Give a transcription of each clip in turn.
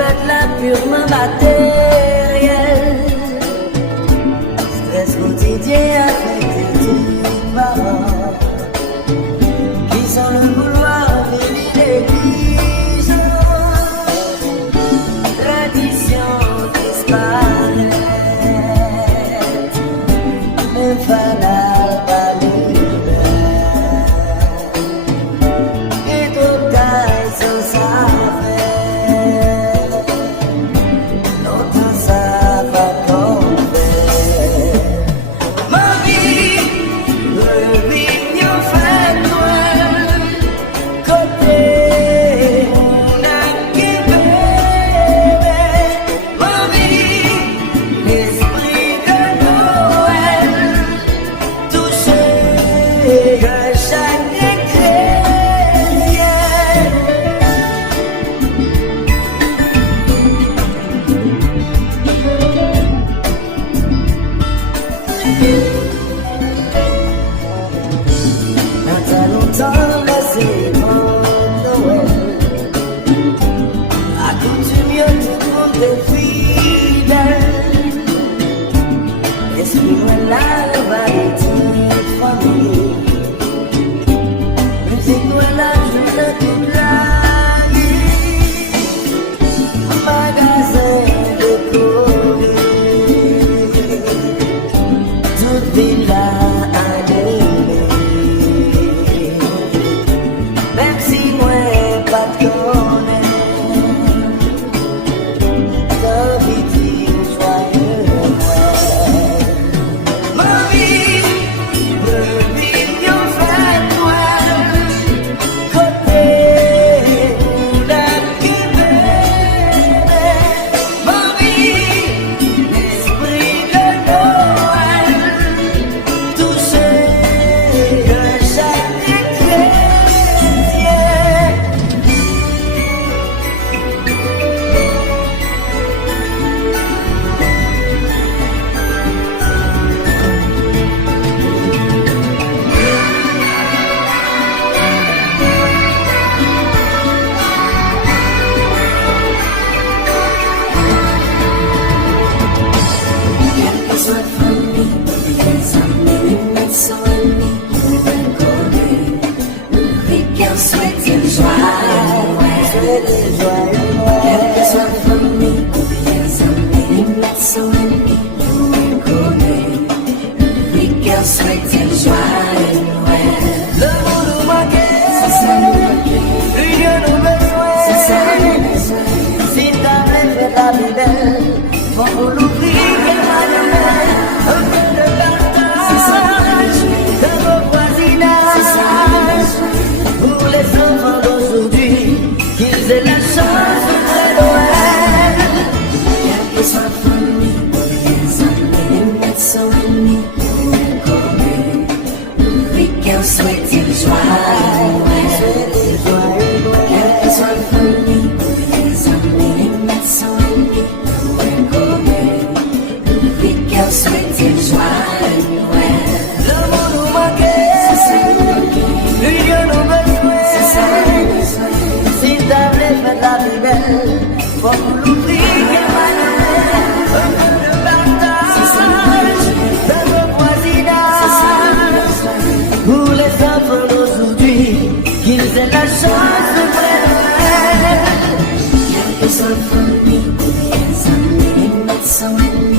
fête là purement matérielle. Stress quotidien avec tes parents qui sont le vouloir de l'église. Tradition disparaît, le fanal pas l'hiver. Et tout taille sans savoir, longtemps ça va tomber. Ma vie, revient en fait loin, côté on a qui bébé. Ma vie, l'esprit de Noël, touché que chaque chrétien. Dans ta longtemps laissé pour Noël, accoutume tout le monde est fidèle. Esprit-moi la variété famille, musique-moi la journée toute la nuit. Magasin décoré, toute villa animée. Même si moi pas de connaître, ta vie dit joyeux Noël. Ma vie, revient en fait Noël, côté on a qui bébé. Ma vie, l'esprit de Noël, touché que chaque chrétien. Quelle que soit la famille, les amis, les médecins, nous reconnaît. Nous qui souhaite une joie, quelle que soit la famille, les amis, les médecins, nous reconnaît. Nous qui souhaite une joie, le monde nous manque, c'est ça nous manque, l'union nous besoin, c'est ça nous besoin. Si t'as fait la vie belle, faut qu'on l'oublie. Un peu de partage dans vos voisinages, pour les enfants d'aujourd'hui, qu'ils aient la chance de Noël. Quelle que soit la famille, les amis, les médecins, nous reconnaît. Oui, qu'on souhaite une joie, quelle que soit la famille, les amis, les médecins, nous reconnaît. Oui, qu'on souhaite une joie, l'amour nous manque, c'est ça nous manque, l'union nous besoin, c'est ça nous besoin. Si t'as fait la vie belle, faut qu'on l'oublie, un peu de partage dans vos voisinages, pour les enfants d'aujourd'hui, qu'ils aient la chance de Noël. Quelle que soit la famille, les amis, les médecins, oui,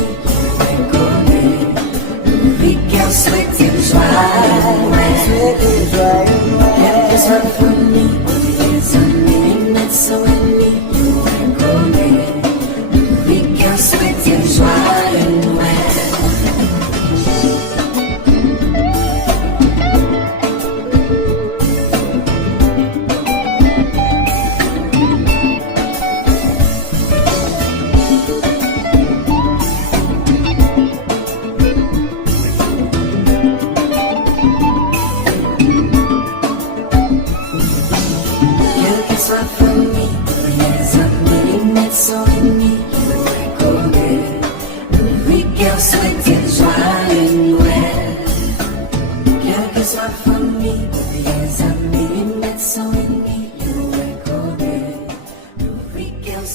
qu'on souhaite une joie, quelle que soit la famille, les amis, les médecins, nous reconnaît. Oui, qu'on souhaite une joie,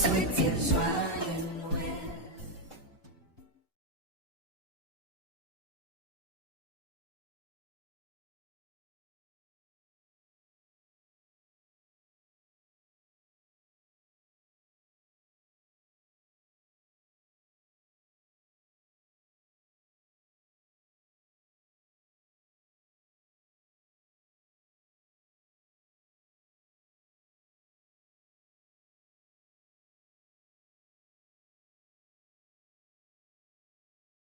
souhaiter joie.